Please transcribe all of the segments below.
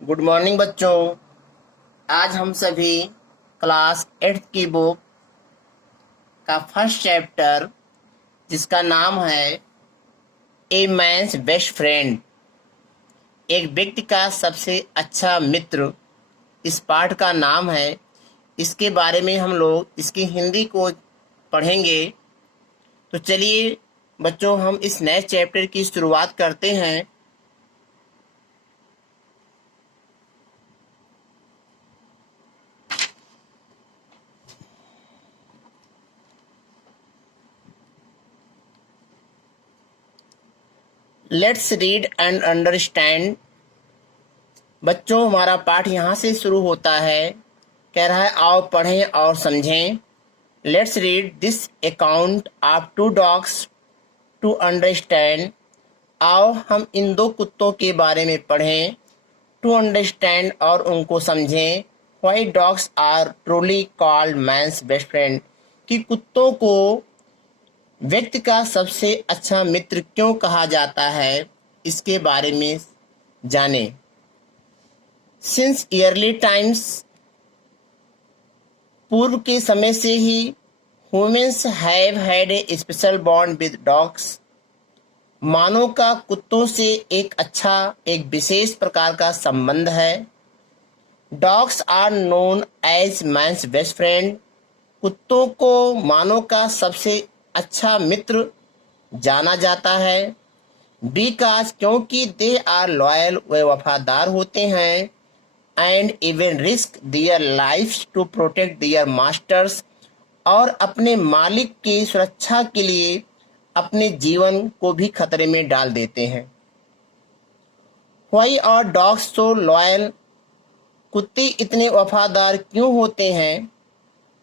Good morning बच्चों। आज हम सभी क्लास 8th की बुक का फर्स्ट चैप्टर जिसका नाम है ए मैन्स बेस्ट फ्रेंड, एक व्यक्ति का सबसे अच्छा मित्र, इस पाठ का नाम है। इसके बारे में हम लोग इसकी हिंदी को पढ़ेंगे। तो चलिए बच्चों, हम इस नए चैप्टर की शुरुआत करते हैं। Let's read and understand. बच्चों, हमारा पाठ यहाँ से शुरू होता है। कह रहा है आओ पढ़ें और समझें। Let's read this account of two dogs to understand. आओ हम इन दो कुत्तों के बारे में पढ़ें, टू अंडरस्टैंड और उनको समझें। Why dogs are truly called man's best friend, कि कुत्तों को व्यक्ति का सबसे अच्छा मित्र क्यों कहा जाता है, इसके बारे में जानें। सिंस ईयरली टाइम्स, पूर्व के समय से ही humans have had a special bond with dogs, मानव का कुत्तों से एक विशेष प्रकार का संबंध है। Dogs are known as man's best friend, कुत्तों को मानव का सबसे अच्छा मित्र जाना जाता है। बिकॉज, क्योंकि दे आर लॉयल, वे वफादार होते हैं। And even risk their life to protect their masters, और अपने मालिक की सुरक्षा के लिए अपने जीवन को भी खतरे में डाल देते हैं। Why are dogs so loyal, कुत्ते इतने वफादार क्यों होते हैं।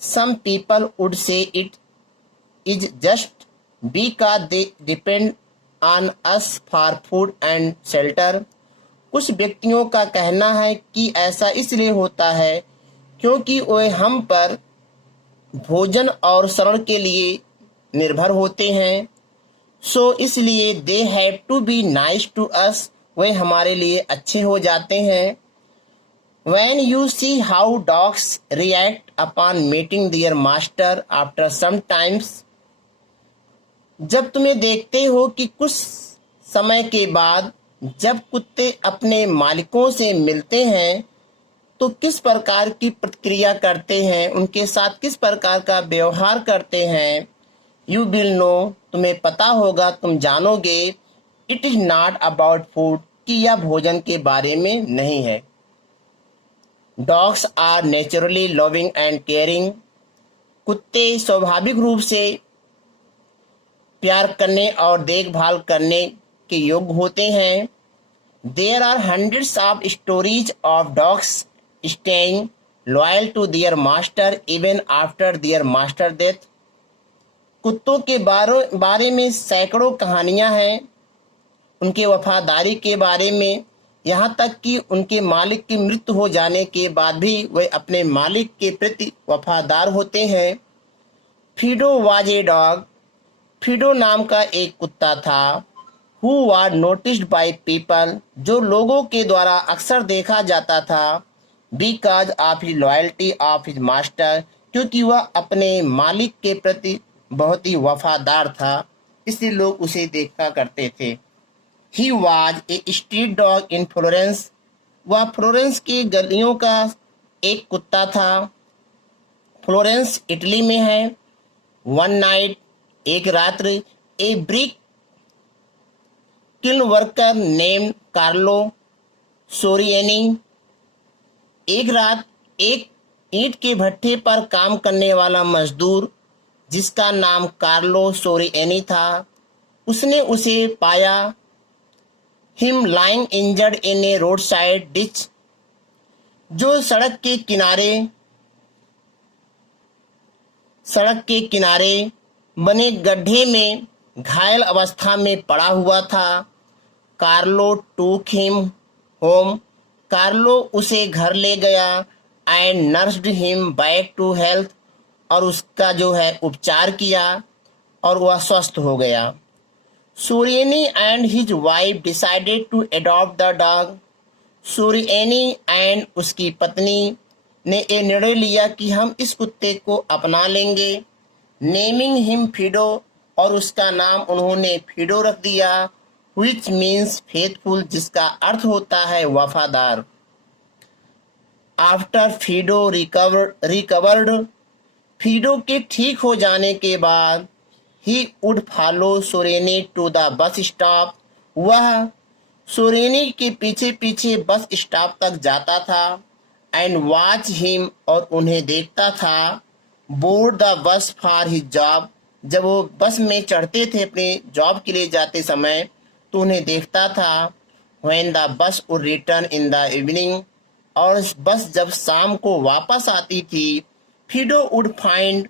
Some people would say it is just because they depend on us for food and shelter. कुछ व्यक्तियों का कहना है कि ऐसा इसलिए होता है क्योंकि वे हम पर भोजन और शरण के लिए निर्भर होते हैं। सो इसलिए they have to be nice to us, वे हमारे लिए अच्छे हो जाते हैं। When you see how dogs react upon meeting their master after some times, जब तुम्हें देखते हो कि कुछ समय के बाद जब कुत्ते अपने मालिकों से मिलते हैं तो किस प्रकार की प्रतिक्रिया करते हैं, उनके साथ किस प्रकार का व्यवहार करते हैं। यू विल नो, तुम्हें पता होगा, तुम जानोगे। It is not about food, कि यह भोजन के बारे में नहीं है। Dogs are naturally loving and caring, कुत्ते स्वाभाविक रूप से प्यार करने और देखभाल करने के योग्य होते हैं। There are hundreds of stories of dogs staying loyal to their master even after their master death, कुत्तों के बारे में सैकड़ों कहानियां हैं उनके वफादारी के बारे में, यहाँ तक कि उनके मालिक की मृत्यु हो जाने के बाद भी वे अपने मालिक के प्रति वफादार होते हैं। FIDO was a dog, FIDO नाम का एक कुत्ता था। Who was noticed by people, जो लोगों के द्वारा अक्सर देखा जाता था। Because of his loyalty of his master, क्योंकि वह अपने मालिक के प्रति बहुत ही वफादार था, इसलिए लोग उसे देखा करते थे। He was a street dog in Florence, वह फ्लोरेंस की गलियों का एक कुत्ता था। फ्लोरेंस इटली में है। वन नाइट, एक रात्रि, a brick kiln worker named Carlo Soriani, एक रात एक ईंट के भट्ठे पर काम करने वाला मजदूर जिसका नाम कार्लो सोरिएनी था, उसने उसे पाया। Him lying injured in a roadside ditch, जो सड़क के किनारे बने गड्ढे में घायल अवस्था में पड़ा हुआ था। कार्लो टूक हिम होम, कार्लो उसे घर ले गया। And nursed him back to health, और उसका उपचार किया और वह स्वस्थ हो गया। Suriani and his wife decided to adopt the dog, Soriani and उसकी पत्नी ने एक निर्णय लिया कि हम इस कुत्ते को अपना लेंगे। नेमिंग हिम फिडो, और उसका नाम उन्होंने फिडो रख दिया, which means faithful, जिसका अर्थ होता है वफादार। आफ्टर फिडो रिकवर्ड, फिडो के ठीक हो जाने के बाद ही would follow Soriani to the bus stop, वह सोरेनी के पीछे पीछे बस स्टॉप तक जाता था। एंड वॉच हिम, और उन्हें देखता था। Board the bus for his job, जब वो बस में चढ़ते थे अपने जॉब के लिए जाते समय तो उन्हें देखता था। When the bus would return in the evening, और बस जब शाम को वापस आती थी, Fido would find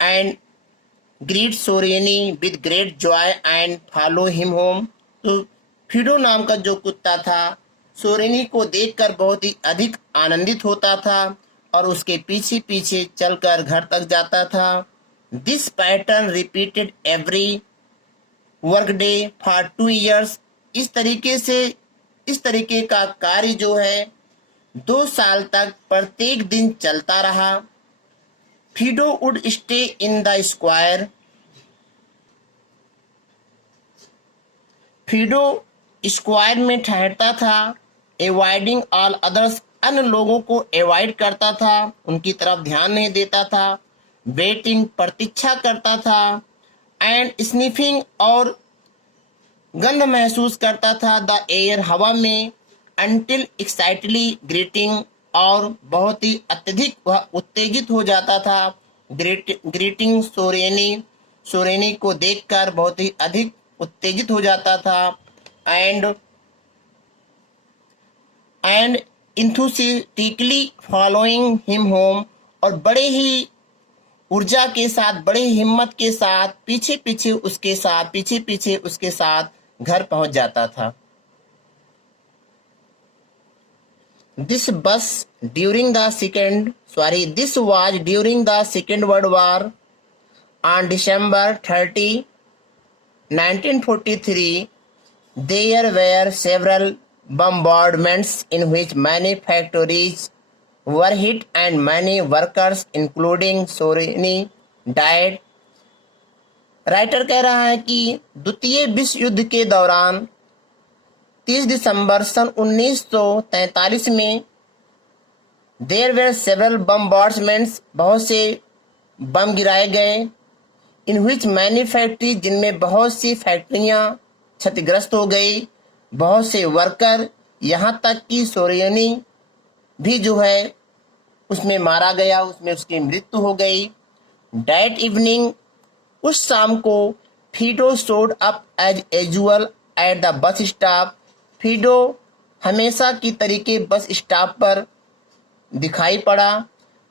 and greet Soriani with great joy and follow him home. तो फिडो नाम का जो कुत्ता था सोरेनी को देखकर बहुत ही अधिक आनंदित होता था और उसके पीछे पीछे चलकर घर तक जाता था। This pattern repeated every work day for 2 years। इस तरीके का कार्य जो है 2 साल तक प्रत्येक दिन चलता रहा। Fido would stay in the square, Fido square में ठहरता था। एवॉइडिंग ऑल अदर्स, अन्य लोगों को अवॉइड करता था, उनकी तरफ ध्यान नहीं देता था। वेटिंग, प्रतीक्षा करता था। एंड स्निफिंग, और गंध महसूस करता था द एयर, हवा में। अंटिल एक्साइटली ग्रीटिंग, और बहुत ही अत्यधिक वह उत्तेजित हो जाता था। ग्रीटिंग सोरेनी, सोरेनी को देखकर बहुत ही अधिक उत्तेजित हो जाता था। एंड इंथुसियास्टिकली फॉलोइंग हिम होम, और बड़े ही ऊर्जा के साथ, बड़े हिम्मत के साथ पीछे पीछे उसके साथ घर पहुंच जाता था। This was during the Second World War. On December 30, 1943, there were several bombardments in which many factories were hit and many workers, including Sorini, died. Writer कह रहा है कि द्वितीय विश्व युद्ध के दौरान 30 दिसंबर सन 1943 में देयर वेर सेवरल बम्बार्डमेंट्स, बहुत से बम गिराए गए। इन विच मैनी फैक्ट्री, जिनमें बहुत सी फैक्ट्रियां क्षतिग्रस्त हो गई। बहुत से वर्कर, यहाँ तक कि सोरेनी भी जो है उसमें मारा गया, उसमें उसकी मृत्यु हो गई। डेट इवनिंग, उस शाम को Fido showed up as usual at the bus stop. Fido हमेशा की तरीके बस स्टॉप पर दिखाई पड़ा।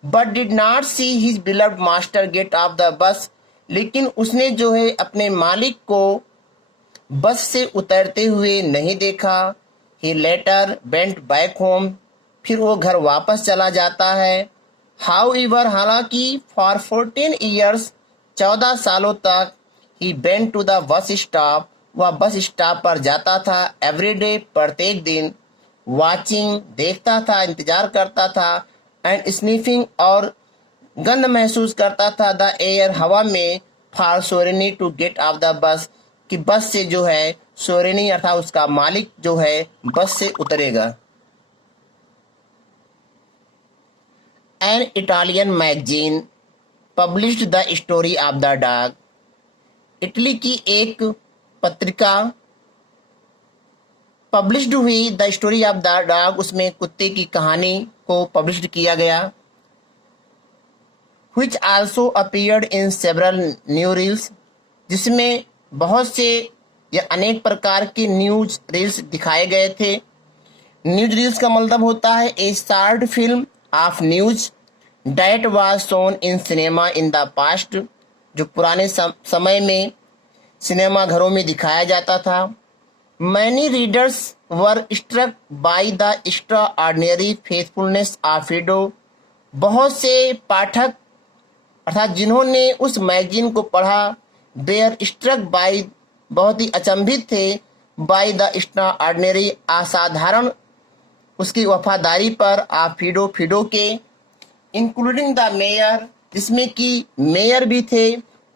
But did not see his beloved master get off the bus, लेकिन उसने जो है अपने मालिक को बस से उतरते हुए नहीं देखा। He later went back home, फिर वो घर वापस चला जाता है। हाउ एवर, हालांकि फॉर 14 years, 14 सालों तक, he went to the bus stop, वह बस स्टॉप पर जाता था। एवरीडे, प्रत्येक दिन। वाचिंग, देखता था, इंतजार करता था। एंड स्निफिंग, और गंध महसूस करता था द एयर, हवा में। For Soriani to get off the bus, कि बस से जो है सोरेनी अर्थात उसका मालिक जो है बस से उतरेगा। An Italian magazine published the story of the dog, Italy की एक पत्रिका पब्लिश्ड हुई the story of the dog, उसमें कुत्ते की कहानी को पब्लिश्ड किया गया। which also appeared in several new reels, जिसमें बहुत से या अनेक प्रकार के न्यूज रील्स दिखाए गए थे। न्यूज रील्स का मतलब होता है a short film of news that was shown in cinema in the past, जो पुराने समय में सिनेमा घरों में दिखाया जाता था। Many readers were struck by the extraordinary faithfulness of Fido, बहुत से पाठक अर्थात जिन्होंने उस मैगजीन को पढ़ा, बेयर स्ट्रक बाय, बहुत ही अचंभित थे, बाय द एक्स्ट्रा ऑर्डिनरी, असाधारण उसकी वफादारी पर आप फिडो के, इंक्लूडिंग द मेयर, जिसमें कि मेयर भी थे,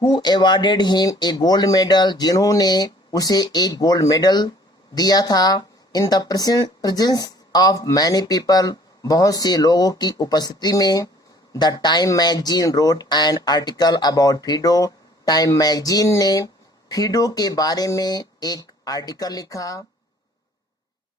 who awarded him a gold medal, जिन्होंने उसे एक गोल्ड मेडल दिया था। In the presence of many people, बहुत से लोगों की उपस्थिति में, the Time magazine wrote an article about Fido, Time magazine ने फिडो के बारे में एक आर्टिकल लिखा।